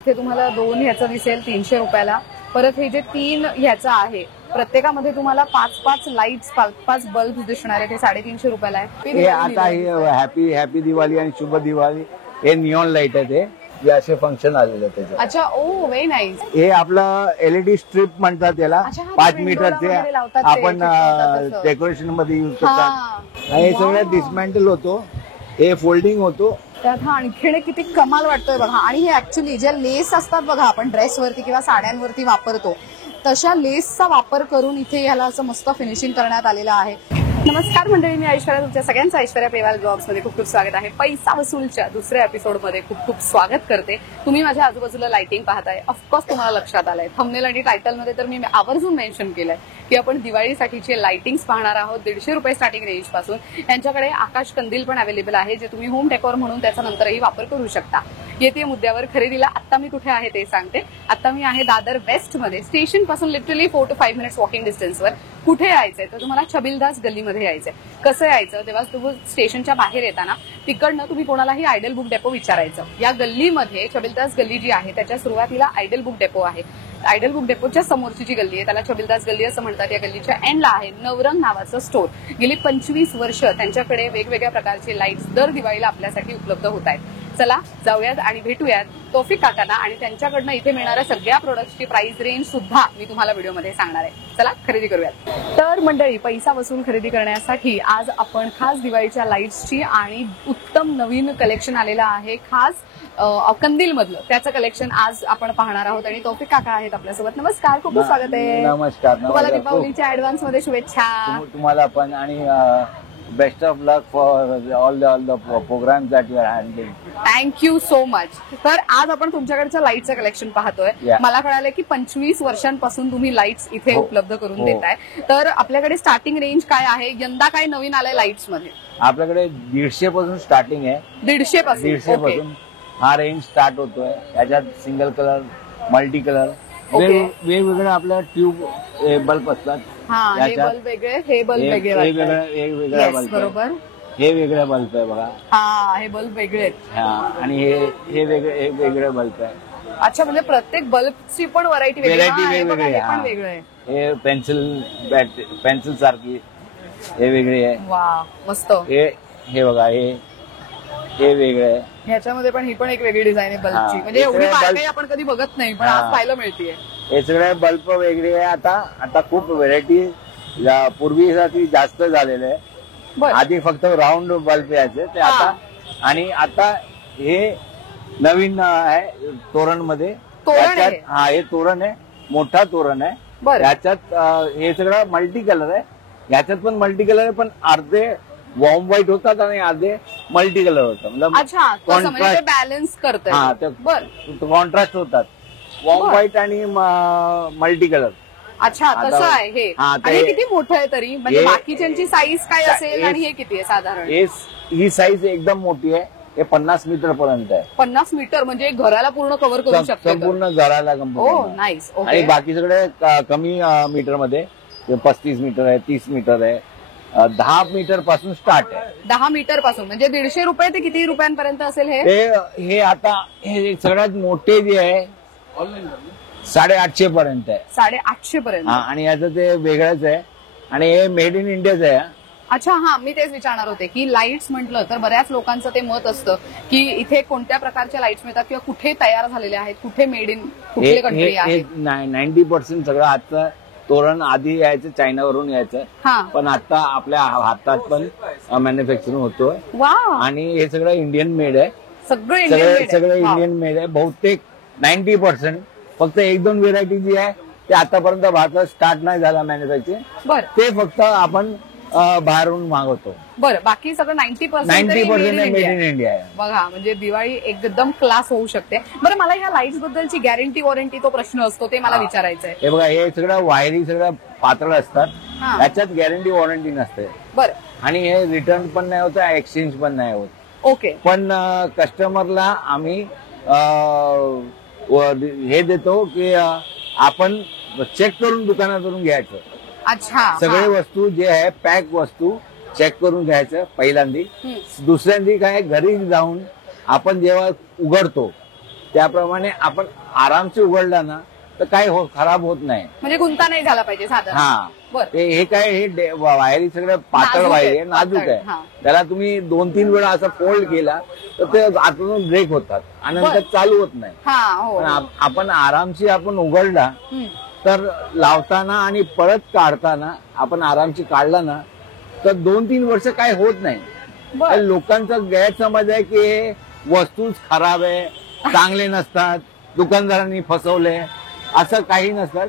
इथे तुम्हाला 2 ह्याचं दिसेल 300 रुपयाला. परत हे जे 3 ह्याचं आहे प्रत्येकामध्ये तुम्हाला 5-5 लाईट्स 5-5 बल्ब दिसणार आहे. ते 350 रुपयाला आहे. हे आता हे हॅपी दिवाळी आणि शुभ दिवाळी हे निऑन लाईट आहे. ते असे फंक्शन आलेले त्याचे. अच्छा, ओ व्हेरी नाईस. हे आपलं एलईडी स्ट्रिप म्हणतात त्याला. 5 मीटरचे आपण डेकोरेशन मध्ये युज करतात. हे सगळं डिसमेंटल होतो, हे फोल्डिंग होतो. त्यात हा आणखीन किती कमाल वाटतोय बघा. आणि हे ऍक्च्युली ज्या लेस असतात बघा आपण ड्रेसवरती किंवा साड्यांवरती वापरतो तशा लेसचा वापर करून इथे याला असं मस्त फिनिशिंग करण्यात आलेलं आहे. नमस्कार मंडळी, मी ऐश्वर्या, तुमच्या सगळ्यांचं ऐश्वर्या पेवाल ब्लॉग्स मध्ये खूप खूप स्वागत आहे. पैसा वसूलच्या दुसऱ्या एपिसोड मध्ये खूप खूप स्वागत करते. तुम्ही माझ्या आजूबाजूला लाइटिंग पाहताय. ऑफकोर्स तुम्हाला लक्षात आलंय थंबनेल आणि टायटल मध्ये तर मी आवर्जून मेन्शन केलंय की आपण दिवाळीसाठीचे लाइटिंग्स पाहणार आहोत. 150 रुपये स्टार्टिंग रेंज पासून. यांच्याकडे आकाश कंदील पण अवेलेबल आहे जे तुम्ही होम डेकोर म्हणून त्याचा नंतरही वापर करू शकता. येते मुद्द्यावर खरेदीला. आता मी कुठे आहे ते सांगते. आता मी आहे दादर वेस्ट मध्ये, स्टेशन पासून लिटरली 4 to 5 मिनिट्स वॉकिंग डिस्टन्सवर. कुठे यायचंय तर तुम्हाला छबिलदास गल्लीमध्ये यायचंय. कसं यायचं तेव्हा तुम्ही स्टेशनच्या बाहेर येताना तिकडनं तुम्ही कोणालाही आयडल बुक डेपो विचारायचं. या गल्लीमध्ये छबिलदास गल्ली जी आहे त्याच्या सुरुवातीला आयडल बुक डेपो आहे. आयडल बुक डेपोच्या समोरची जी गल्ली आहे त्याला छबिलदास गल्ली असं म्हणतात. या गल्लीच्या एंडला आहे नवरंग नावाचं स्टोर. गेली 25 वर्ष त्यांच्याकडे वेगवेगळ्या प्रकारचे लाईट्स दर दिवाळीला आपल्यासाठी उपलब्ध होत आहेत. चला जाऊयात आणि भेटूयात तौफिक काकांना आणि त्यांच्याकडनं इथे मिळणाऱ्या सगळ्या प्रोडक्ट्सची प्राइस रेंज सुद्धा मी तुम्हाला व्हिडिओमध्ये सांगणार आहे. चला खरेदी करूयात. तर मंडळी, पैसा वसूल खरेदी करण्यासाठी आज आपण खास दिवाळीच्या लाईट्सची आणि उत्तम नवीन कलेक्शन आलेलं आहे खास कंदील मधलं त्याचं कलेक्शन आज आपण पाहणार आहोत. आणि तौफिक काका आहेत आपल्यासोबत. नमस्कार, खूप खूप स्वागत आहे. नमस्कार. तुम्हाला दीपावलीच्या ऍडव्हान्स मध्ये शुभेच्छा. तुम्हाला पण आणि best of luck for all the program that you are handling. Thank you so much. तर आज आपण तुमच्याकडच्या लाईटचं कलेक्शन पाहतोय. मला कळालं की 25 वर्षांपासून तुम्ही लाईट्स इथे उपलब्ध करून देताय. तर आपल्याकडे स्टार्टिंग रेंज काय आहे, यंदा काय नवीन आलंय लाईट्स मध्ये? आपल्याकडे 150 पासून स्टार्टिंग आहे. 150 पासून हा रेंज स्टार्ट होतोय. याच्यात सिंगल कलर, मल्टी कलर, वेगवेगळे आपल्या ट्यूब बल्ब असतात. हे बल्ब वेगळे, हे बल्ब वेगळे, वेगवेगळ्या बल्ब. बरोबर, हे वेगळे बल्ब आहे बघा. हे बल्ब वेगळे आहेत. आणि हे वेगळे बल्ब आहे. अच्छा, म्हणजे प्रत्येक बल्बची पण व्हरायटी वेगळी आहे. हे पेन्सिल सारखी हे वेगळे आहे. वा, मस्त. हे बघा, हे वेगळे आहे. ह्याच्यामध्ये पण ही पण एक वेगळी डिझाइन आहे बल्बची. म्हणजे एवढी बारकाई आपण कधी बघत नाही पण आज पाहायला मिळतीये. हे सगळे बल्ब वेगळे आहे. आता खूप व्हरायटी पूर्वीसाठी जास्त झालेले आहे. आधी फक्त राऊंड बल्ब यायचे ते आता. आणि आता हे नवीन आहे तोरण मध्ये. हे तोरण आहे, मोठा तोरण आहे. याच्यात हे सगळं मल्टी कलर आहे. याच्यात पण मल्टी कलर आहे पण अर्धे वॉर्म व्हाईट होतात आणि अर्धे मल्टी कलर होतात. कॉन्ट्रास्ट बॅलन्स करतात. कॉन्ट्रास्ट होतात वॉर्म व्हाईट आणि मल्टी कलर. अच्छा, तसं आहे हे. आणि किती मोठं आहे तरी, म्हणजे बाकीच्यांची साईज काय असेल आणि हे किती आहे साधारण? ही साईज एकदम मोठी आहे. हे 50 मीटर पर्यंत आहे. 50 मीटर म्हणजे घराला पूर्ण कव्हर करू शकतो. संपूर्ण घराला. नाईस. आणि बाकी सगळे कमी मीटर मध्ये 35 मीटर आहे, 30 मीटर आहे. 10 मीटर पासून स्टार्ट आहे. 10 मीटर पासून म्हणजे 150 रुपये ते किती रुपयांपर्यंत असेल हे? आता हे सगळ्यात मोठे जे आहे 850 पर्यंत आहे. 850 पर्यंत. आणि याचं ते वेगळंच आहे. आणि हे मेड इन इंडियाच आहे. अच्छा, मी तेच विचारणार होते की लाईट्स म्हटलं तर बऱ्याच लोकांचं ते मत असतं की इथे कोणत्या प्रकारच्या लाईट्स मिळतात किंवा कुठे तयार झालेले आहेत, कुठे मेड इन कुठले कंट्री आहे. 90% सगळं आजचं तोरण आधी यायचं चायनावरून यायचं. पण आता आपल्या हातात पण मॅन्युफॅक्चरिंग होतोय. आणि हे सगळं इंडियन मेड आहे. सगळं इंडियन मेड आहे. बहुतेक 90%. फक्त 1-2 व्हेरायटी जी आहे ते आतापर्यंत भारतात स्टार्ट नाही झाला मॅन्युफॅक्चरिंग. ते फक्त आपण बाहेरून मागवतो. बरं, बाकी सगळं 90% मेड इन इंडिया आहे. बघा, म्हणजे दिवाळी एकदम क्लास होऊ शकते. बरं, मला ह्या लाईट्स बद्दलची गॅरंटी वॉरंटी तो प्रश्न असतो, ते मला विचारायचं आहे. हे बघा, हे सगळं वायरी सगळं पातळ असतात. याच्यात गॅरंटी वॉरंटी नसते. बरं. आणि हे रिटर्न पण नाही होत, एक्सचेंज पण नाही होत. ओके. पण कस्टमरला आम्ही हे देतो की आपण चेक करून दुकानातून घ्यायचं. अच्छा. सगळे वस्तू जे आहे पॅक वस्तू चेक करून घ्यायचं पहिल्यांदी. दुसऱ्यांदी काय, घरी जाऊन आपण जेव्हा उघडतो त्याप्रमाणे आपण आरामशी उघडला ना तर काही खराब होत नाही. म्हणजे गुंता नाही झाला पाहिजे साधारण. हा बरं. हे काय हे वायरी सगळं पातळ नाजूक वायरी आहे, आहे, नाजूक पातळ, आहे. हा. त्याला तुम्ही 2-3 वेळा असं फोल्ड केला तर ते आतून ब्रेक होतात आणि नंतर बरं. चालू होत नाही. हा हो. पण आपण आरामशी आपण उघडला हम्म. तर लावताना आणि परत काढताना आपण आरामशी काढला ना तर 2-3 वर्ष काय होत नाही. बरं. तर लोकांचा गैरसमज आहे की हे वस्तूच खराब आहे, चांगले नसतात, दुकानदारांनी फसवले, असं काही नसतात.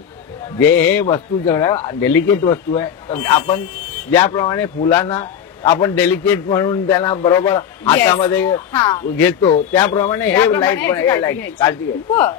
जे हे वस्तू सगळ्या डेलिकेट वस्तू आहे, तर आपण ज्याप्रमाणे फुलांना आपण डेलिकेट म्हणून त्यांना बरोबर हातामध्ये हा. घेतो त्याप्रमाणे हे त्याप्रमाणे लाईट पण ह्याची हे लाईट घ्यायची. काळजी घ्यायची. बरं.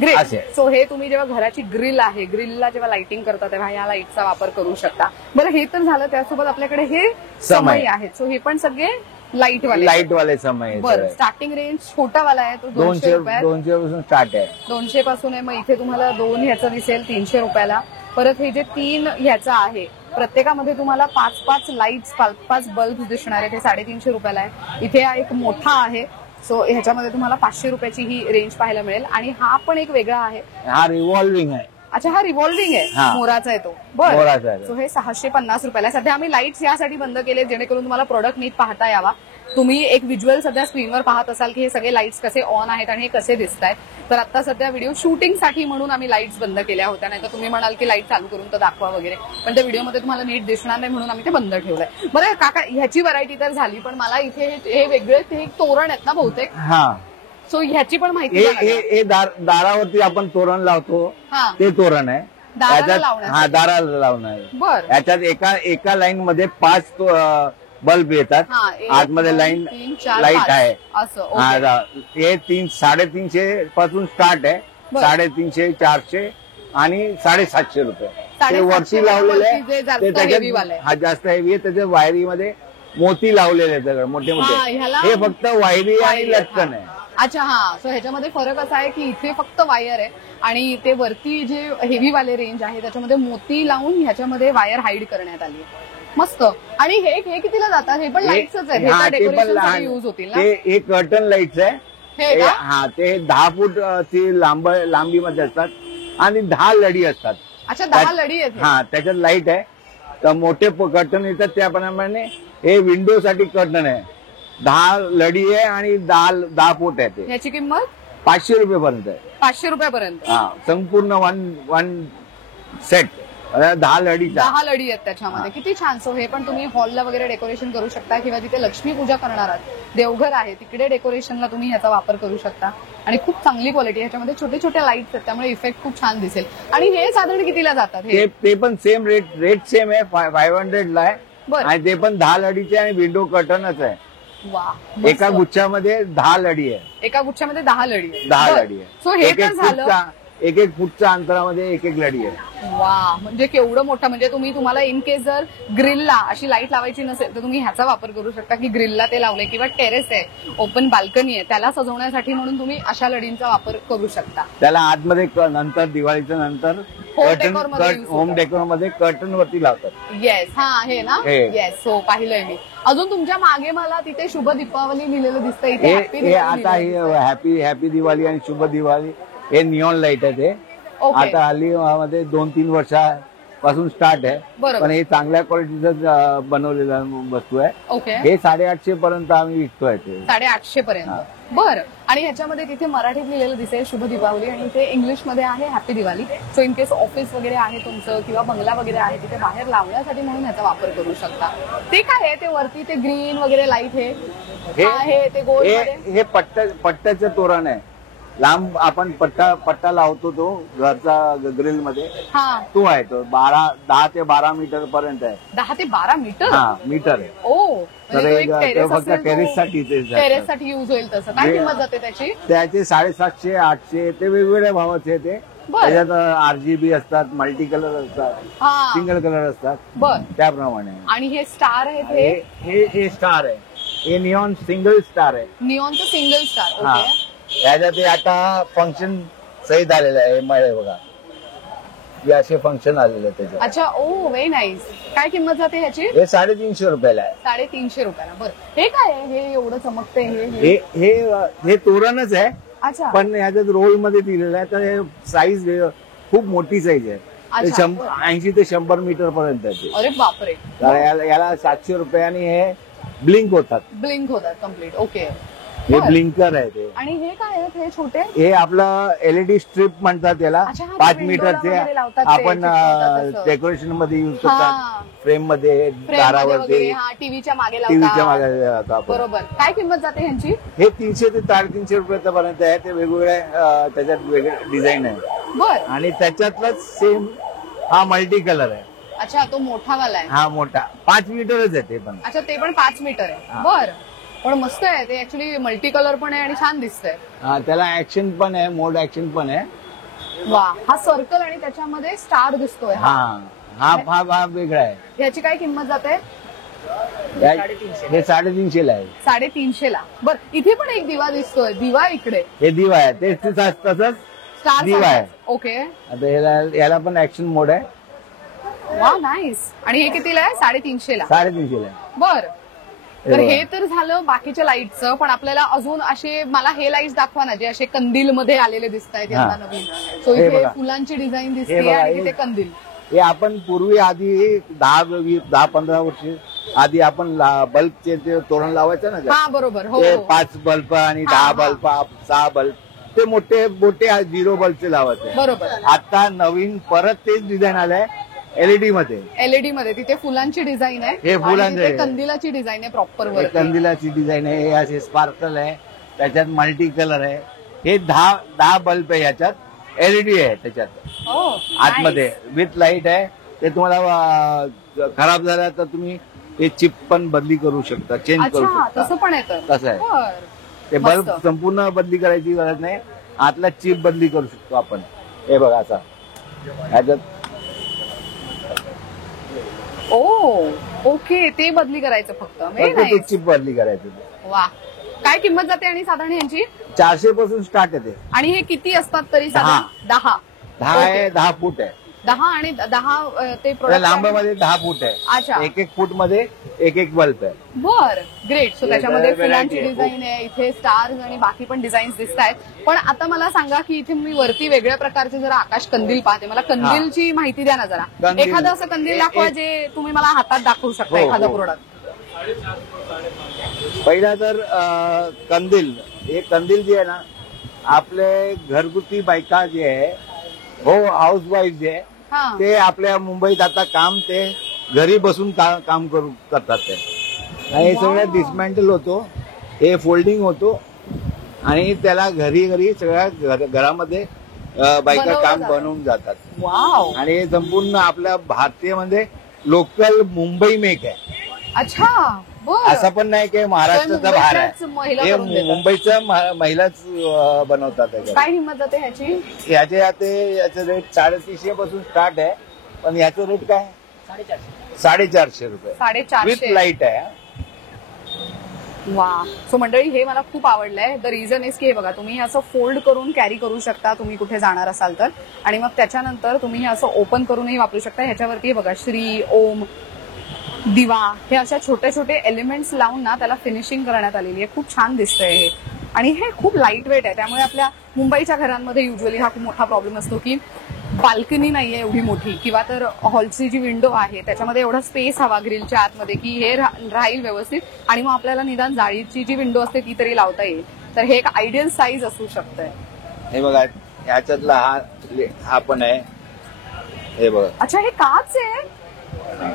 ग्रेट. असे. सो हे तुम्ही जेव्हा घराची ग्रिल आहे, ग्रिलला जेव्हा लाइटिंग करता तेव्हा या लाईटचा वापर करू शकता. बरं, हे तर झालं. त्यासोबत आपल्याकडे हे समय आहेत. सो हे पण सगळे लाईट वाले समय आहे. बरं. स्टार्टिंग रेंज छोटावाला आहे तो 200 रुपयात. 200 पासून स्टार्ट आहे. 200 पासून आहे. मग इथे तुम्हाला 2 ह्याचं दिसेल 300 रुपयाला. परत हे जे 3 ह्याचं आहे प्रत्येकामध्ये तुम्हाला 5-5 लाईट्स, 5-5 बल्ब दिसणार आहे. ते 350 रुपयाला आहे. इथे हा एक मोठा आहे. सो ह्याच्यामध्ये तुम्हाला 500 रुपयाची ही रेंज पाहायला मिळेल. आणि हा पण एक वेगळा आहे. हा रिव्हॉल्विंग आहे. अच्छा, हा रिव्हॉल्विंग आहे. मोराचा आहे तो. मोराचा आहे. सो हे 650 रुपयाला. सध्या आम्ही लाईट्स यासाठी बंद केले जेणेकरून तुम्हाला प्रोडक्ट नीट पाहता यावा. तुम्ही एक व्हिज्युअल सध्या स्क्रीनवर पाहत असाल की हे सगळे लाईट्स कसे ऑन आहेत आणि हे कसे दिसत आहेत. तर आता सध्या व्हिडिओ शूटिंगसाठी म्हणून आम्ही लाईट्स बंद केल्या होत्या. नाही तर तुम्ही म्हणाल की लाईट चालू करून तर दाखवा वगैरे, पण त्या व्हिडिओमध्ये तुम्हाला नीट दिसणार नाही म्हणून आम्ही ते बंद ठेवलंय. बरं काका, ह्याची व्हरायटी तर झाली, पण मला इथे हे वेगळे ते एक तोरण आहेत ना बहुतेक. हा. सो ह्याची पण माहिती सांगा. हे दारावरती आपण तोरण लावतो हा. ते तोरण आहे. दाराला लावण्यासाठी. हा, दाराला लावणार. बरं. याच्यात एका लाईन मध्ये 5 बल्ब येतात. हा, 1, आतमध्ये 2, लाईन 3, 4, लाईट 5 आहे. असं. ओके. हे 300-350 पासून स्टार्ट आहे. बरं. 350, 400 आणि 750 रुपये ते 750 वरती लावलेले वरती जे आहे. जास्त ते heavy वाले. त्याच्यात हा जास्त हेवी आहे. त्याच्या वायरीमध्ये मोती लावलेले आहेत सगळं मोठे हा, मोठे. ह्याला हे फक्त वायरी आणि वायर, लटकन हा. आहे. अच्छा, हा. सो ह्याच्यामध्ये फरक असा आहे की इथे फक्त वायर आहे आणि ते वरती जे हेवी वाले रेंज आहे त्याच्यामध्ये मोती लावून ह्याच्यामध्ये वायर हाईड करण्यात आली आहे. मस्त. आणि हे कितीला जातात? हे पण लाईट्सच आहे. हा, ते पण डेकोरेशन युज होतील ना? ते कर्टन लाईट्स आहे. हे का? हा, ते 10 फूट ची लांबीमध्ये असतात आणि 10 लढी असतात. अच्छा, 10 लढी आहेत. हा, त्याच्यात लाईट आहे. तर मोठे कर्टन येतात त्याप्रमाणे हे विंडो साठी कर्टन आहे. 10 लढी आहे आणि 10 फूट आहे. ते याची किंमत 500 रुपयापर्यंत आहे. 500 रुपयापर्यंत. हा, संपूर्ण वन सेट 10 लढीचा. 10 लढी आहेत त्याच्यामध्ये. किती छान. सो हे पण तुम्ही हॉलला वगैरे डेकोरेशन करू शकता किंवा जिथे लक्ष्मी पूजा करणार आहात, देवघर आहे तिकडे डेकोरेशनला तुम्ही ह्याचा वापर करू शकता. आणि खूप चांगली क्वालिटी. ह्याच्यामध्ये छोटे छोटे लाईट्स आहेत त्यामुळे इफेक्ट खूप छान दिसेल. आणि हे साधारण कितीला जातात? ते पण सेम रेट सेम आहे. 500 ला आहे. बरं. आणि ते पण 10 लढीचे आणि विंडो कर्टनच आहे. वा. एका गुच्छामध्ये 10 लढी आहे. एका गुच्छामध्ये 10 लढी आहे. 10 लढी आहे. सो हे तर झालं. एक फूटच्या अंतरामध्ये एक लढी आहे. वा, म्हणजे केवढं मोठं. म्हणजे तुम्हाला इन केस जर ग्रिलला अशी लाईट लावायची नसेल तर तुम्ही ह्याचा वापर करू शकता की ग्रिलला ते लावले किंवा टेरेस आहे, ओपन बाल्कनी आहे, त्याला सजवण्यासाठी म्हणून तुम्ही अशा लढींचा वापर करू शकता. त्याला आतमध्ये नंतर दिवाळीच्या नंतर होम डेकोर मध्ये कर्टन वरती लावतात. येस. हा, हे ना. येस. सो पाहिलंय मी. अजून तुमच्या मागे मला तिथे शुभ दीपावली लिहिलेलं दिसतं. इथे आता हॅपी दिवाळी आणि शुभ दिवाळी हे निऑन लाईट आहे. ते आता हल्ली मध्ये 2-3 वर्षापासून स्टार्ट आहे. पण हे चांगल्या क्वालिटीचं बनवलेला वस्तू आहे. ओके. हे 850 पर्यंत आम्ही विकतोय. ते 850 पर्यंत. बरं. आणि ह्याच्यामध्ये तिथे मराठीत लिहिलेलं दिसेल शुभ दीपावली आणि इथे इंग्लिशमध्ये आहे happy Diwali. So in case office वगैरे आहे तुमचं किंवा बंगला वगैरे आहे तिथे बाहेर लावण्यासाठी म्हणून ह्याचा वापर करू शकता. ते काय आहे? ते वरती ते ग्रीन वगैरे लाईट हे ते गोल हे पट्ट्याचं तोरण आहे. लांब आपण पट्टा लावतो तो घरचा ग्रिल मध्ये. हा, तो आहे. तो 10 ते 12 मीटर पर्यंत आहे. 10 ते 12 मीटर. हा, मीटर आहे. ओ, तर फक्त टेरेससाठी टेरेससाठी युज होईल तसं. काय किंमत जाते त्याची? त्याचे 750, 800 ते वेगवेगळ्या भावाचे. ते त्याच्यात RGB असतात, मल्टी कलर असतात, सिंगल कलर असतात. बर. त्याप्रमाणे. आणि हे स्टार आहे. हे स्टार आहे. हे निऑन सिंगल स्टार आहे. निऑनचं सिंगल स्टार. ओके. याच्यात आता फंक्शन सहित आलेलं आहे. मळे बघा, हे असे फंक्शन आलेले त्याच्यात. अच्छा. ओ, व्हेरी नाईस. काय किंमत जाते ह्याची? हे 350 रुपयाला आहे. 350 रुपयाला. बरं. हे काय आहे? हे एवढं चमकते? हे तोरणच आहे. अच्छा. पण ह्याच्यात रोल मध्ये दिलेलं आहे, तर हे साईज खूप मोठी साईज आहे. अच्छा. 80 ते 100 मीटर पर्यंत आहे ते. अरे बापरे. तर याला 700 रुपये आणि हे ब्लिंक होतात. ब्लिंक होतात कम्प्लीट. ओके. हे ब्लिंकर आहे ते. आणि हे काय आहेत हे छोटे? हे आपलं LED स्ट्रीप म्हणतात याला. अच्छा, हा, 5 window मीटरचे ला वगैरे लावतात ते, आपण चिकटवतात तसं. डेकोरेशन मध्ये युज हा. करतात. फ्रेम मध्ये, दारावरती, हा, टीव्हीच्या मागे टीव्हीच्या लावतात. मागे लावतो आपण. बरोबर. काय किंमत जाते ह्यांची? हे 300 ते 350 रुपयापर्यंत आहे. ते वेगवेगळे त्याच्यात वेगळे डिझाईन आहे. बर. आणि त्याच्यातलाच सेम हा मल्टी कलर आहे. अच्छा, तो मोठा वाला आहे. हा मोठा 5 मीटरच आहे ते पण. अच्छा, ते पण 5 मीटर आहे. हा. बर. पण मस्त आहे ते, ऍक्च्युली मल्टी कलर पण आहे आणि छान दिसतंय. त्याला ऍक्शन पण आहे, मोड ऍक्शन पण आहे. वा, हा सर्कल आणि त्याच्यामध्ये स्टार दिसतोय. हा हा वेगळा आहे. ह्याची काय किंमत जाते? हे 350 ला आहे. 350 ला. बर, इथे पण एक दिवा दिसतोय. दिवा इकडे हे दिवा आहे, ते तसंच स्टार दिवा आहे. ओके. आता याला पण ऍक्शन मोड आहे. वा, नाईस. आणि हे कितीला आहे? 350 ला. 350 ला आहे. बर. तर बघा. हे तर झालं बाकीच्या लाईटचं, पण आपल्याला अजून असे, मला हे लाईट्स दाखवा ना जे असे कंदील मध्ये आलेले दिसत आहेत हा. नवीन. सो हे इथे बघा. फुलांची डिझाईन हे दिसते बघा, आणि हे- तिथे कंदील. हे आपण पूर्वी आधी 10-15 वर्ष आधी आपण बल्बचे ते तोरण लावायचं ना, हा, बरोबर. हो, ते हो. 5 बल्ब आणि हा, 10 हा. बल्ब, 6 बल्ब, ते मोठे मोठे 0 बल्बचे लावायचे. बरोबर. आता नवीन परत तेच डिझाईन आलंय LED मध्ये. LED मध्ये तिथे फुलांची डिझाईन आहे. हे फुलांचं आणि तिथे आहे. कंदिलाची डिझाईन आहे प्रॉपर हे वर. कंदिलाची डिझाईन आहे. हे असे स्पार्कल आहे, त्याच्यात मल्टी कलर आहे. हे 10 बल्ब आहे, याच्यात LED आहे त्याच्यात आतमध्ये विथ लाईट आहे. ते तुम्हाला खराब झाला तर तुम्ही ते चिप पण बदली करू शकता, चेंज करू अच्छा, शकता. तसं पण आहे तर. तसं आहे. बर. ते बल्ब मस्त. संपूर्ण बदली करायची गरज नाही, आतला चिप बदली करू शकतो आपण. हे बघा असा ह्याच्यात ओ, ओके. ते बदली करायचं फक्त. Very फक्त ते nice. चिप बदली करायची. वा. काय किंमत जाते आणि साधारण यांची? 400 पासून स्टार्ट येते. आणि हे किती असतात तरी साधारण? 10. 10 आहे, 10 फूट आहे. 10 आणि 10 ते त्या प्रोडक्ट. लांबामध्ये 10 फूट अच्छा. आहे. 1-1 फूट मध्ये 1-1 बल्ब आहे. बर, ग्रेट. सो हे त्याच्यामध्ये variety फुलांची आहे. डिझाईन आहे, इथे स्टार्स आणि बाकी पण डिझाईन्स दिसत आहेत. पण आता मला सांगा की इथे मी वरती वेगळ्या प्रकारचे जरा आकाश कंदील पाहते. मला कंदीलची माहिती द्या ना जरा. कंदील. एखादं असं कंदील दाखवा जे तुम्ही मला हातात दाखवू शकता. हो, एखादं हो. प्रोडक्ट. पहिला तर कंदील. हे कंदील जे आहे ना, आपले घरगुती बायका जे आहे, हो हाऊस वाईफ जे आहे, हा. ते आपल्या मुंबईत आता काम ते घरी बसून काम करतात ते. हे सगळं डिसमॅन्टल होतो, हे फोल्डिंग होतो आणि त्याला घरी सगळ्या घरामध्ये बायका बनवलं काम जातं. बनवून जातात. वाव. आणि हे संपूर्ण आपल्या भारतीयमध्ये लोकल मुंबई मेक आहे. अच्छा. बर. असं पण नाही की महाराष्ट्राचा बाहेर मुंबईच्याच आहे. महिला हे करून देतात. मुंबईच्या महिलाच बनवतात त्याच्यात. काय किंमत जाते ह्याची? याचं रेट 350 पासून स्टार्ट आहे, पण याचं रेट काय? 450 रुपये 450. विथ लाईट आहे. वा. सो मंडळी, हे मला खूप आवडलंय. द रिझन इज की हे बघा, तुम्ही हे असं फोल्ड करून कॅरी करू शकता तुम्ही कुठे जाणार असाल तर. आणि मग त्याच्यानंतर तुम्ही हे असं ओपन करूनही वापरू शकता. ह्याच्यावरती हे बघा श्री, ओम, दिवा, हे अशा छोटे छोटे एलिमेंट्स लावून ना त्याला फिनिशिंग करण्यात आलेली आहे. खूप छान दिसतंय हे. आणि हे खूप लाईट वेट आहे. त्यामुळे आपल्या मुंबईच्या घरांमध्ये युजली हा खूप मोठा प्रॉब्लेम असतो की बाल्कनी नाहीये एवढी मोठी, किंवा तर हॉलची जी विंडो आहे त्याच्यामध्ये एवढा स्पेस हवा ग्रिलच्या आतमध्ये की हे राहील व्यवस्थित. आणि मग आपल्याला निदान जाळीची जी विंडो असते ती तरी लावता येईल. तर हे एक आयडियल साईज असू शकतंय. हे बघा, ह्याच्यातला हा पण आहे. हे बघा. अच्छा, हे काच आहे?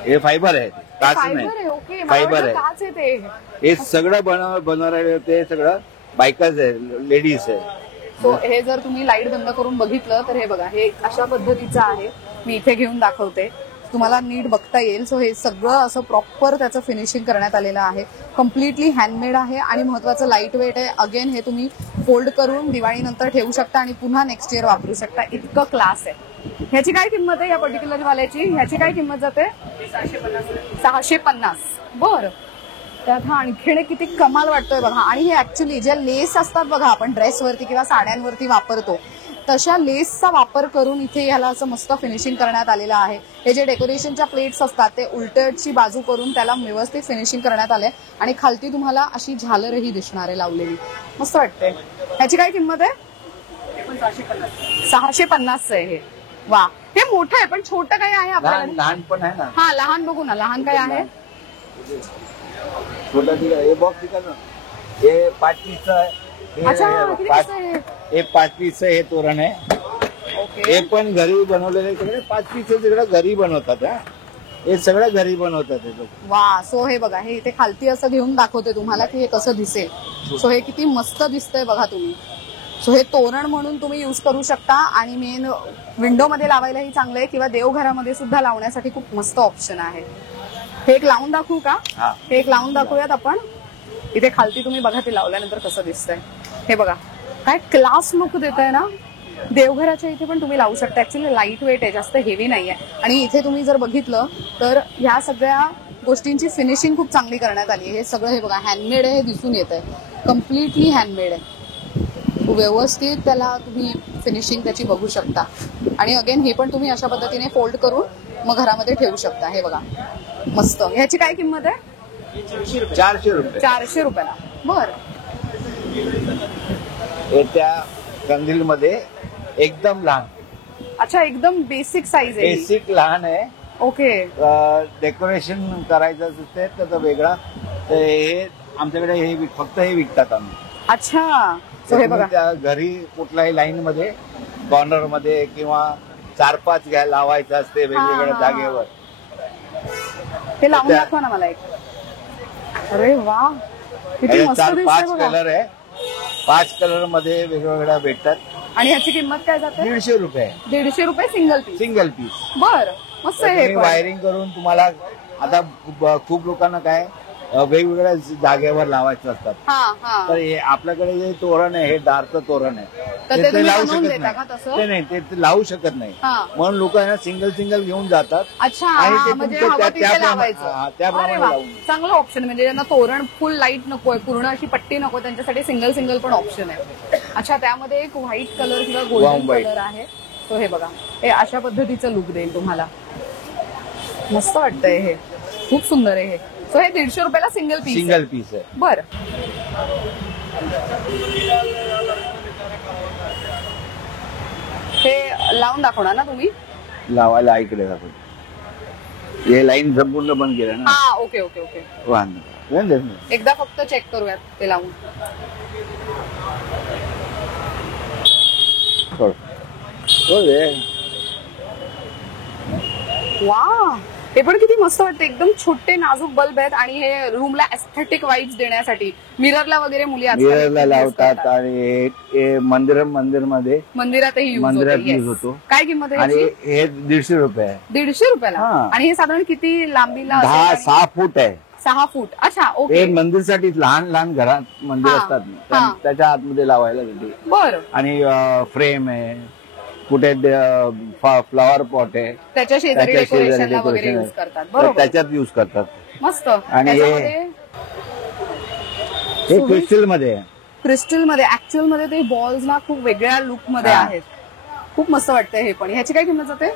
हे फायबर आहे, काच फायबर नाही. आहे. ओके. मला फायबर वाटलं आहे. काच आहे ते. हे सगळं बनवणारे ते सगळं बायकाच आहे, लेडीज आहे. सो हे जर तुम्ही लाईट बंद करून बघितलं तर हे बघा, हे अशा पद्धतीचं आहे. मी इथे घेऊन दाखवते, तुम्हाला नीट बघता येईल. सो हे सगळं असं प्रॉपर त्याचं फिनिशिंग करण्यात आलेलं आहे. कम्प्लिटली हँडमेड आहे आणि महत्वाचं लाईट वेट आहे. अगेन हे तुम्ही फोल्ड करून दिवाळीनंतर ठेवू शकता आणि पुन्हा नेक्स्ट इयर वापरू शकता. इतकं क्लास आहे. ह्याची काय किंमत आहे या पर्टिक्युलर वाल्याची? ह्याची काय किंमत जाते? 650. बरं. त्यात हा आणखीन किती कमाल वाटतोय बघा. आणि हे ऍक्च्युली ज्या लेस असतात बघा, आपण ड्रेसवरती किंवा साड्यांवरती वापरतो तशा लेसचा वापर करून इथे ह्याला असं मस्त फिनिशिंग करण्यात आलेलं आहे. हे जे डेकोरेशनच्या प्लेट्स असतात ते उलटची बाजू करून त्याला व्यवस्थित फिनिशिंग करण्यात आले आणि खालती तुम्हाला अशी झालरही दिसणार आहे लावलेली. मस्त वाटते. ह्याची काय किंमत आहे? 650 आहे हे. वा, हे मोठं आहे पण छोटं काय आहे आपल्याकडे? लहान पण आहे ना. हा, लहान बघू ना, लहान काय आहे? छोटा ठीक आहे. हे बॉक्स ठीक आहे ना. हे 5 पीसचं आहे. अच्छा, किती पैसे आहे? हे 5 पीसचं हे तोरण आहे. ओके. हे पण घरी बनवलेले सगळे 5 पीस तिकडे घरी बनवतात. हे सगळं घरी बनवतात हे लोक. वा, सो हे बघा, हे इथे खालती असं घेऊन दाखवते तुम्हाला की हे कसं दिसेल. सो हे किती मस्त दिसतंय बघा तुम्ही. सो हे तोरण म्हणून तुम्ही युज करू शकता आणि मेन विंडो मध्ये लावायलाही चांगलं आहे किंवा देवघरामध्ये सुद्धा लावण्यासाठी खूप मस्त ऑप्शन आहे. हे एक लावून दाखवू का? हे एक लावून दाखवूयात आपण. इथे खालती तुम्ही बघा ते लावल्यानंतर कसं दिसतंय. हे बघा, काय क्लास लुक देत आहे ना. देवघराच्या इथे पण तुम्ही लावू शकता. ऍक्च्युली लाईट वेट आहे, जास्त हेवी नाहीये. आणि इथे तुम्ही जर बघितलं तर ह्या सगळ्या गोष्टींची फिनिशिंग खूप चांगली करण्यात आली आहे. हे सगळं हे बघा हँडमेड आहे, हे दिसून येत आहे. कम्प्लिटली हँडमेड आहे. व्यवस्थित त्याला तुम्ही फिनिशिंग त्याची बघू शकता. आणि अगेन हे पण तुम्ही अशा पद्धतीने फोल्ड करून मग घरामध्ये ठेवू शकता. हे बघा मस्त. ह्याची काय किंमत आहे? 400 रुपये. 400 रुपयाला. बर. हे त्या कंदील मध्ये एकदम लहान. अच्छा, एकदम बेसिक साईज आहे. बेसिक लहान आहे. ओके. डेकोरेशन करायचं असते तर वेगळा. तर हे आमच्याकडे हे फक्त हे विकतात आम्ही. अच्छा. सो हे बघा, त्या घरी कुठल्याही लाईन मध्ये कॉर्नर मध्ये किंवा 4-5 लावायचं असते वेगवेगळ्या जागेवर. हे लावून दाखवा ना मला एक. अरे वा, किती मस्त दिसतंय 4-5 बघा. कलर आहे. 5 कलर मध्ये वेगवेगळ्या भेटतात. आणि ह्याची किंमत काय जाते? 150 रुपये. 150 रुपये सिंगल पीस. Single piece. बर, मस्त आहे. हे पण. वायरिंग करून तुम्हाला आता खूप लोकांना काय वेगवेगळ्या जागेवर लावायचं असतात. हा हा. तर हे आपल्याकडे जे तोरण आहे हे डार्क तोरण आहे. तर ते ते तुम्ही लावू बनवून शकत देता का नाही. तसं? ते नाही, ते लावू शकत नाही. हा. म्हणून लोक आहे ना सिंगल घेऊन जातात. अच्छा, आणि ते म्हणजे तुमचं हवं तिथे लावायचं. त्याप्रमाणे अरे वा, लावून. चांगलं ऑप्शन. म्हणजे ज्यांना तोरण फुल लाईट नकोय, पूर्ण अशी पट्टी नको, त्यांच्यासाठी सिंगल पण ऑप्शन आहे. अच्छा, त्यामध्ये एक व्हाईट कलर किंवा गोल्डन white. कलर आहे. तो हे बघा, हे अशा पद्धतीचं लुक देईल तुम्हाला. मस्त वाटतंय हे, खूप सुंदर आहे हे. सो हे 150 रुपयाला सिंगल पीस आहे. बर. हे लावून दाखवणार ना तुम्ही? लावायला इकडे दाखव. हे लाईन संपूर्ण बंद केलं ना. हा, ओके ओके ओके. वाहन एकदा फक्त चेक करूयात ते लावून. वा, हे पण किती मस्त वाटतं. एकदम छोटे नाजूक बल्ब आहेत आणि हे रूमला एस्थेटिक वाईब्स देण्यासाठी मिररला वगैरे मुली मिररला लावतात. आणि हे मंदिरामध्ये मंदिरातही मंदिरात यूज होतो. काय किंमत आहे आणि याची? हे 150 रुपये आहे. 150 रुपयाला. हा. आणि हे साधारण किती लांबीला? 6 फूट आहे. 6 फूट. अच्छा, हे ओके. मंदिरसाठी लहान घरात मंदिर हा. असतात हा. त्याच्या आतमध्ये लावायला. बर. आणि फ्रेम आहे, कुठे फ्लॉवर पॉट आहे, त्याच्या शेजारी त्याच्या शेजारी डेकोरेशनला वगैरे decoration यूज आहे. करतात. तर बरोबर. त्याच्यात युज करतात. मस्त. आणि त्याच्यामध्ये हे क्रिस्टल मध्ये आहे. क्रिस्टल मध्ये ऍक्च्युअल मध्ये ते बॉल्स ना खूप वेगळ्या लुक मध्ये हा. आहेत. खूप मस्त वाटतंय हे पण. ह्याची काय किंमत जाते?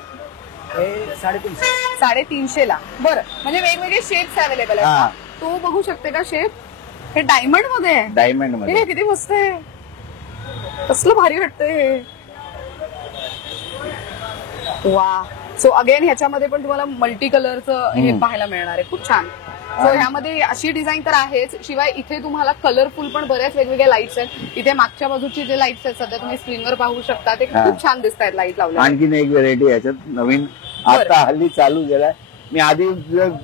350. 350 ला. बरं, म्हणजे वेगवेगळे शेप्स अवेलेबल हा. आहेत. तो बघू शकते का शेप? हे डायमंड मध्ये आहे. डायमंड मध्ये. हे किती मस्त आहे. कसलं भारी वाटतंय हे. वा. सो अगेन ह्याच्यामध्ये पण तुम्हाला मल्टी कलरचं हे पाहायला मिळणार आहे. खूप छान. सो ह्यामध्ये अशी डिझाईन तर आहेच, शिवाय इथे तुम्हाला कलरफुल पण बऱ्याच वेगवेगळ्या लाईट्स आहेत. इथे मागच्या बाजूची जे लाईट्स आहेत सध्या तुम्ही स्क्रीनवर पाहू शकता, ते खूप छान दिसत आहेत लाईट लावल्या. आणखीन एक व्हेरायटी याच्यात नवीन आता हल्ली चालू केलाय. मी आधी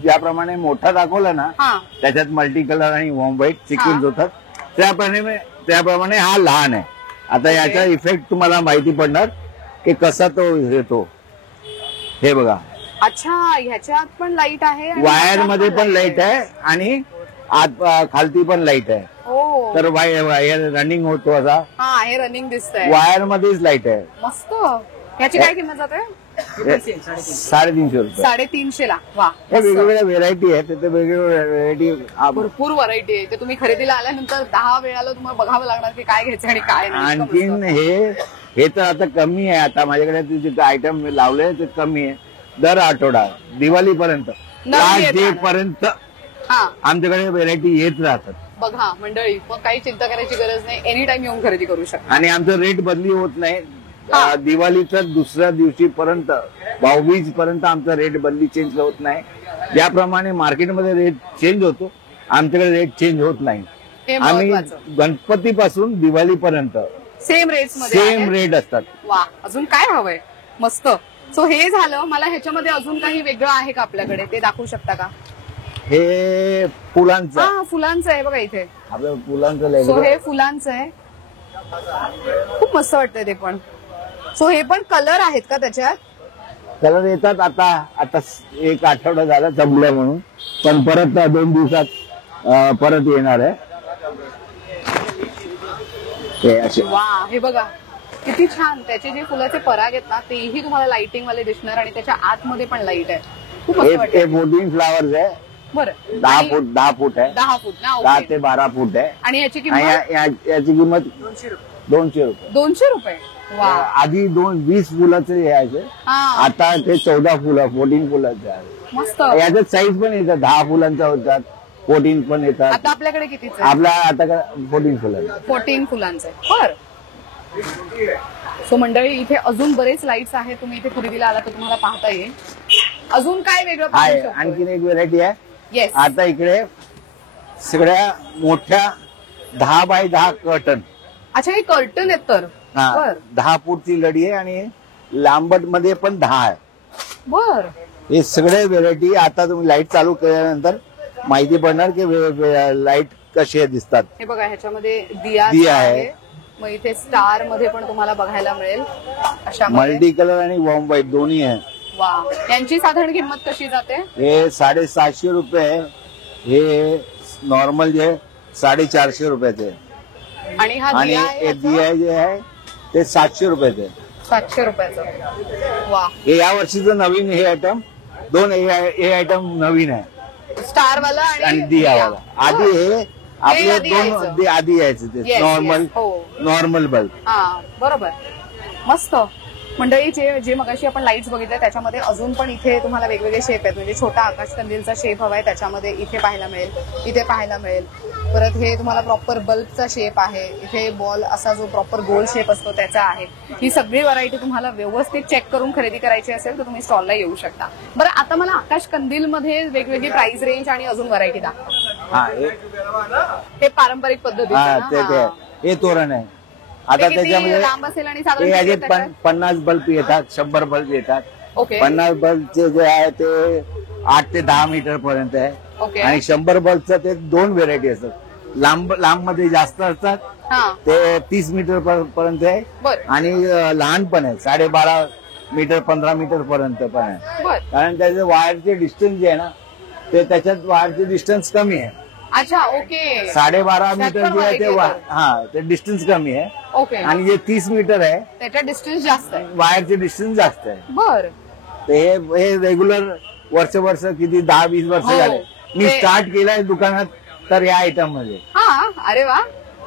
ज्याप्रमाणे मोठा दाखवला ना, हा. त्याच्यात मल्टी कलर आणि वॉर्म व्हाईट सिक्वेन्स होतात, त्याप्रमाणे हा लहान आहे. आता याचा इफेक्ट तुम्हाला माहिती पडणार की कसा तो येतो. हे बघा. अच्छा, ह्याच्यात पण लाईट आहे. वायर मध्ये पण लाईट आहे आणि आत खालती पण लाईट आहे. हो. तर वायर रनिंग होतो असा. हा, हे रनिंग दिसतंय. वायर मध्येच लाईट आहे. मस्त. ह्याची काय किंमत जाते? 350 रुपये. 350 ला. वा, हे वेगवेगळ्या व्हेरायटी आहेत, ते वेगवेगळ्या व्हेरायटी. भरपूर व्हरायटी आहे. ते तुम्ही खरेदीला आल्यानंतर 10 वेळाला तुम्हाला बघावं लागणार की काय घ्यायचं आणि काय नाही. आणखीन हे तर आता कमी आहे. आता माझ्याकडे जे आयटम लावले ते कमी आहे. दर आठवडा दिवाळीपर्यंत, लास्ट डे पर्यंत आमच्याकडे व्हेरायटी येत राहतात. बघा मंडळी, मग काही चिंता करायची गरज नाही. एनी टाइम येऊन खरेदी करू शकता. आणि आमचं रेट बदली होत नाही. दिवाळीच्या दुसऱ्या दिवशी पर्यंत, भाऊबीज पर्यंत आमचा रेट बदली चेंज होत नाही. ज्याप्रमाणे मार्केटमध्ये रेट चेंज होतो, आमच्याकडे रेट चेंज होत नाही. आम्ही गणपतीपासून दिवाळीपर्यंत सेम रेट असतात. वा, अजून काय हवंय? मस्त. सो हे झालं. मला ह्याच्यामध्ये अजून काही वेगळं आहे का आपल्याकडे, ते दाखवू शकता का? हे फुलांचं. फुलांचं आहे बघा इथे. आपलं फुलांचं. सो हे फुलांचं आहे. खूप मस्त वाटतंय ते पण. सो हे पण कलर आहेत का त्याच्यात? कलर येतात. आता एक आठवडा झाला संपलं म्हणून, पण परत 2 दिवसात परत येणार आहे. वा, हे बघा किती छान. त्याचे जे फुलाचे पराग आहेत ना, तेही तुम्हाला लाइटिंग वाले दिसणार आणि त्याच्या आतमध्ये पण लाईट आहे. खूप मस्त वाटतं. 14 फ्लावर्स आहे. बरं, 10 फूट आहे. 10 फूट ना. 10 ते 12 फूट आहे. आणि याची किंमत? याची किंमत 200 रुपये. 200 रुपये. वा. आधी 20 फुलाचे यायचे, आता ते 14 फुलाचे आहे. मस्त. याच्यात साईज पण येतात. 10 फुलांचा होतात, 14 पण येतात. आता आपल्याकडे किती? आपला आता 14 फुलांचा. 14 फुलांचे. बरं. सो मंडळी, इथे अजून बरेच लाईट्स आहेत. तुम्ही इथे खरेदीला आला तर तुम्हाला पाहता येईल. अजून काय वेगळं पाहू शकतो? आणखीन एक व्हेरायटी आहे. येस. आता इकडे सगळ्या मोठ्या 10 बाय 10 कर्टन. अच्छा, हे कर्टन आहेत तर. 10 फूटची लढी आहे आणि लांबट मध्ये पण 10 आहे. बर. हे सगळे व्हेरायटी आता तुम्ही लाईट चालू केल्यानंतर माहिती पडणार की लाईट कशी दिसतात. हे बघा, ह्याच्यामध्ये दिया आहे. मग इथे स्टार मध्ये पण तुम्हाला बघायला मिळेल. अशा मल्टी कलर आणि वॉर्म व्हाईट दोन्ही आहे. वा. यांची साधारण किंमत कशी जाते? हे 750 रुपये आहे. हे नॉर्मल जे 450 रुपयाचे. आणि हा दिया जे आहे ते 700 रुपयाचे. 700 रुपयाचं. वा. हे या वर्षीचं नवीन हे आयटम. 2 हे आयटम नवीन आहे. स्टार वाला आणि दिया वाला. आधी हे आपले 2 आधी यायचे ते नॉर्मल बल्ब. बरोबर. मस्त. मंडळी, जे मगाशी आपण लाईट्स बघितल्या त्याच्यामध्ये अजून पण इथे तुम्हाला वेगवेगळे शेप आहेत. म्हणजे छोटा आकाशकंदीलचा शेप हवाय त्याच्यामध्ये इथे पाहायला मिळेल, इथे पाहायला मिळेल. परत हे तुम्हाला प्रॉपर बल्बचा शेप आहे. इथे बॉल असा जो प्रॉपर गोल शेप असतो त्याचा आहे. ही सगळी व्हरायटी तुम्हाला व्यवस्थित चेक करून खरेदी करायची असेल तर तुम्ही स्टॉलला येऊ शकता. बरं, आता मला आकाश कंदील मध्ये वेगवेगळी प्राइस रेंज आणि अजून व्हरायटी दाखवा. हे पारंपरिक पद्धतीचे हे तोरण आहे. आता त्याच्यामध्ये लांब असेल आणि साधारण 50 बल्ब येतात, 100 बल्ब येतात. ओके. 50 बल्बचे जे आहे ते 8 ते 10 मीटर पर्यंत आहे. ओके. आणि 100 बल्बचं ते 2 व्हेरायटी असतात. लांब मध्ये जास्त असतात, ते 30 मीटर पर्यंत आहे. आणि लहान पण आहे, 12.5 मीटर 15 मीटर पर्यंत पण आहे. कारण त्याचे वायरचे डिस्टन्स जे आहे ना, ते त्याच्यात वायरचे डिस्टन्स कमी आहे. अच्छा. ओके. 12.5 मीटर जे आहे ते डिस्टन्स कमी आहे. ओके. आणि जे 30 मीटर आहे त्याचा डिस्टन्स जास्त आहे, वायरचे डिस्टन्स जास्त आहे. बर. हे रेग्युलर वर्ष किती 10-20 वर्ष झाले मी स्टार्ट केलाय दुकानात तर या आयटम मध्ये. अरे वा,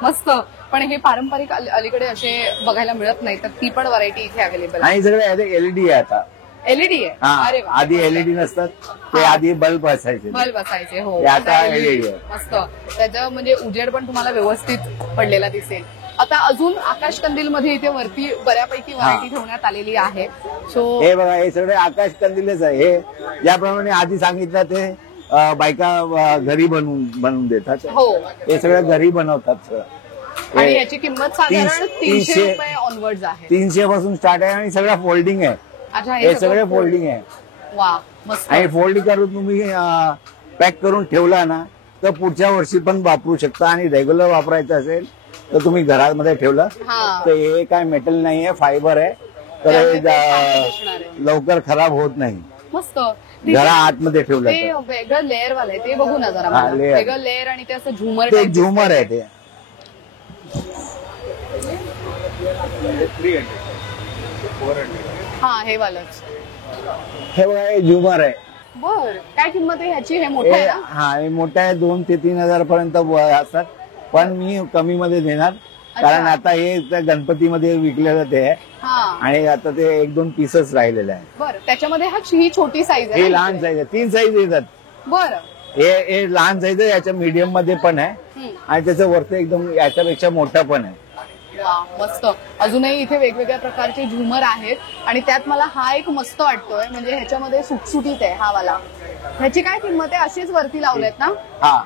मस्त. पण हे पारंपरिक अलीकडे असे बघायला मिळत नाही, तर ती पण व्हरायटी इथे अवेलेबल आहे. आणि सगळे एलईडी आहे आता. एलईडी आहे. अरे वा. आधी एलईडी नसतात, ते आधी बल्ब असायचे. हो. आता एलईडी आहे. मस्त. त्याचं म्हणजे उजेड पण तुम्हाला व्यवस्थित पडलेला दिसेल. आता अजून आकाश कंदील मध्ये इथे वरती बऱ्यापैकी व्हरायटी ठेवण्यात आलेली आहे. सो हे बघा, हे सगळे आकाश कंदीलच आहे. हे ज्याप्रमाणे आधी सांगितलं ते बायका घरी बनवून देतात. हो. हे सगळं घरी बनवतात. आणि याची किंमत साधारण 300 रुपये ऑनवर्ड्स आहे. 300 पासून स्टार्ट आहे आणि सगळं फोल्डिंग आहे. हे सगळे फोल्डिंग आहे. वा, मस्त. आणि फोल्ड करून तुम्ही पॅक करून ठेवला ना तर पुढच्या वर्षी पण वापरू शकता. आणि रेग्युलर वापरायचं असेल तर तुम्ही घरामध्ये ठेवलं तर हे काय मेटल नाहीये, फायबर आहे, तर लवकर खराब होत नाही. मस्त. घरा आतमध्ये ठेवलं. ते वेगळं लेअर वाला आहे, ते बघू ना जरा. वेगळं लेअर आणि ते असं झुमर. ते झुमर आहे. ते 300 400 हा हे वालच. हे बघा हे झुमर आहे. बर काय किंमत आहे ह्याची? हे मोठं आहे ना? हा हे मोठं आहे, 2 ते 3 हजार पर्यंत असतात, पण मी कमी मध्ये देणार कारण आता हे त्या गणपतीमध्ये विकलेलं ते आहे आणि आता ते 1-2 पीसच राहिलेले आहे. बरं त्याच्यामध्ये ही छोटी साईज आहे? ही लहान साईज आहे, 3 साईज येतात. बरं हे लहान साईज आहे, याच्या मीडियम मध्ये पण आहे आणि त्याचं वरती एकदम याच्यापेक्षा मोठा पण आहे. वा मस्त. अजूनही इथे वेगवेगळ्या प्रकारचे झुमर आहेत आणि त्यात मला हा एक मस्त वाटतोय, म्हणजे ह्याच्यामध्ये सुटसुटीत आहे हा वाला. ह्याची काय किंमत आहे? अशीच वरती लावलेत ना? हा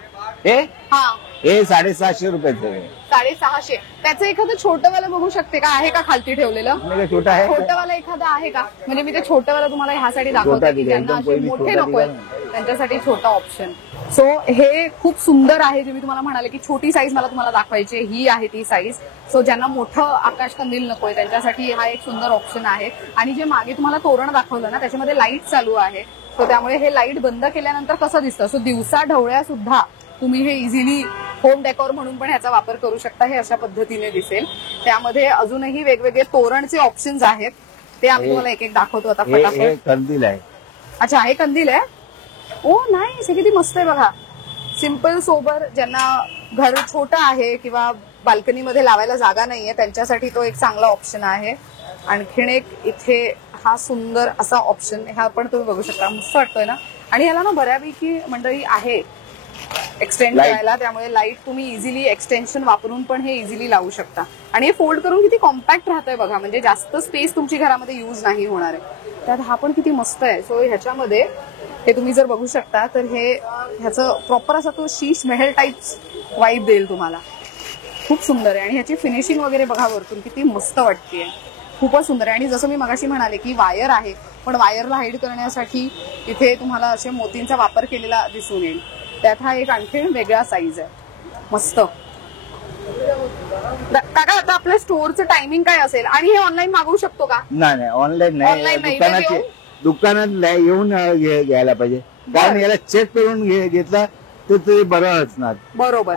हे 750 रुपयाचे. 650. त्याचं एखादं छोटंवाला बघू शकते का? आहे का खालती ठेवलेलं? छोटा आहे, छोटंवाला एखादा आहे का? म्हणजे मी ते छोटंवाला तुम्हाला ह्यासाठी दाखवते की ज्यांना असे मोठे नकोय त्यांच्यासाठी छोटा ऑप्शन. सो हे खूप सुंदर आहे, जे मी तुम्हाला म्हणाले की छोटी साईज मला तुम्हाला दाखवायची, ही आहे ती साईज. सो ज्यांना मोठं आकाश कंदील नकोय त्यांच्यासाठी हा एक सुंदर ऑप्शन आहे. आणि जे मागे तुम्हाला तोरण दाखवलं ना त्याच्यामध्ये लाईट चालू आहे, सो त्यामुळे हे लाईट बंद केल्यानंतर कसं दिसतं, सो दिवसा ढवळ्या सुद्धा तुम्ही हे इझिली होम डेकोर म्हणून पण ह्याचा वापर करू शकता. हे अशा पद्धतीने दिसेल. त्यामध्ये अजूनही वेगवेगळे तोरणचे ऑप्शन्स आहेत, ते आम्ही तुम्हाला एक एक दाखवतो आता फटाफट. कंदील आहे. अच्छा हे कंदील आहे. ओ नाही, हे किती मस्त आहे बघा. सिंपल सोबर, ज्यांना घर छोटं आहे किंवा बाल्कनीमध्ये लावायला जागा नाहीये त्यांच्यासाठी तो एक चांगला ऑप्शन आहे. आणखीन एक इथे हा सुंदर असा ऑप्शन, हा पण तुम्ही बघू शकता, मस्त वाटतोय ना. आणि याला ना बऱ्यापैकी मंडळी आहे एक्सटेंड करायला, त्यामुळे लाईट तुम्ही इझिली एक्सटेन्शन वापरून पण हे इझिली लावू शकता. आणि हे फोल्ड करून किती कॉम्पॅक्ट राहतोय बघा, म्हणजे जास्त स्पेस तुमची घरामध्ये यूज नाही होणार आहे. त्यात हा पण किती मस्त आहे. सो ह्याच्यामध्ये हे तुम्ही जर बघू शकता तर हे ह्याचं प्रॉपर असा तो शीश महल टाईप वाईब देईल तुम्हाला. खूप सुंदर आहे आणि ह्याची फिनिशिंग वगैरे बघा वरतून किती मस्त वाटतेय, खूपच सुंदर आहे. आणि जसं मी मगाशी म्हणाले की वायर आहे, पण वायरला हाईड करण्यासाठी इथे तुम्हाला असे मोतींचा वापर केलेला दिसून येईल. त्यात हा एक आणखी वेगळा साईज आहे, मस्त. काका आता आपल्या स्टोअरचं टायमिंग काय असेल आणि हे ऑनलाईन मागवू शकतो का? नाही ऑनलाईन नाही, दुकानात येऊन घ्यायला पाहिजे, कारण याला चेक करून घेतला तर ते बरं असणार. बरोबर,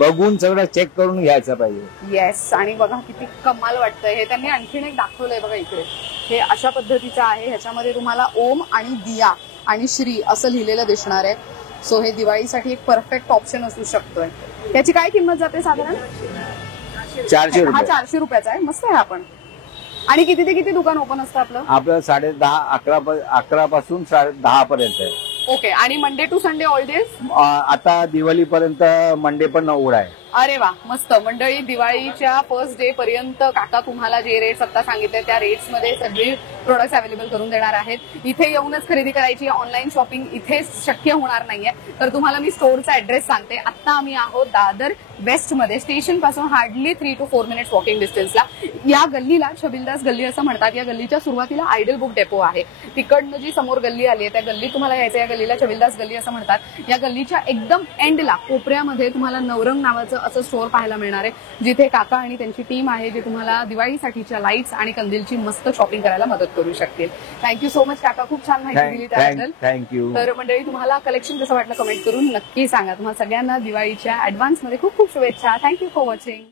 बघून सगळं चेक करून घ्यायचं पाहिजे. येस. आणि बघा किती कमाल वाटतंय हे. त्यांनी आणखीन एक दाखवलंय बघा इकडे, हे अशा पद्धतीचं आहे. ह्याच्यामध्ये तुम्हाला ओम आणि दिया आणि श्री असं लिहिलेलं दिसणार आहे. सो हे दिवाळीसाठी एक परफेक्ट ऑप्शन असू शकतोय. याची काय किंमत जाते साधारण? 400 रुपये. हा 400 रुपयाचा आहे, मस्त आहे. आपण आणि किती ते किती दुकान ओपन असतं आपलं? आपलं 10:30 11 पासून 10:30 पर्यंत आहे. ओके. आणि Monday to Sunday all days? आता दिवाळीपर्यंत मंडे पण उघडा आहे. अरे वा मस्त. मंडळी दिवाळीच्या फर्स्ट डे पर्यंत काका तुम्हाला जे रेट्स आता सांगितले त्या रेट्स मध्ये सगळे प्रोडक्ट्स अवेलेबल करून देणार आहेत. इथे येऊनच खरेदी करायची, ऑनलाईन शॉपिंग इथे शक्य होणार नाहीये. तर तुम्हाला मी स्टोअरचा ऍड्रेस सांगते. आता आम्ही आहोत दादर वेस्ट मध्ये, स्टेशन पासून हार्डली 3 to 4 मिनिट्स वॉकिंग डिस्टन्सला. या गल्लीला छबिलदास गल्ली असं म्हणतात. या गल्लीच्या सुरुवातीला आयडल बुक डेपो आहे. तिकडनं जी समोर गल्ली आली आहे त्या गल्लीत तुम्हाला यायचं. या गल्लीला छबिलदास गल्ली असं म्हणतात. या गल्लीच्या एकदम एंडला कोपऱ्यामध्ये तुम्हाला नवरंग नावाचं असं स्टोअर पाहायला मिळणार आहे, जिथे काका आणि त्यांची टीम आहे जे तुम्हाला दिवाळीसाठीच्या लाईट्स आणि कंदीलची मस्त शॉपिंग करायला मदत करू शकतील. थँक्यू सो मच काका, खूप छान माहिती दिली त्याबद्दल. थँक्यू. तर मंडळी तुम्हाला कलेक्शन कसं वाटलं कमेंट करून नक्की सांगा. तुम्हाला सगळ्यांना दिवाळीच्या ऍडव्हान्स मध्ये खूप खूप शुभेच्छा. Thank you for watching.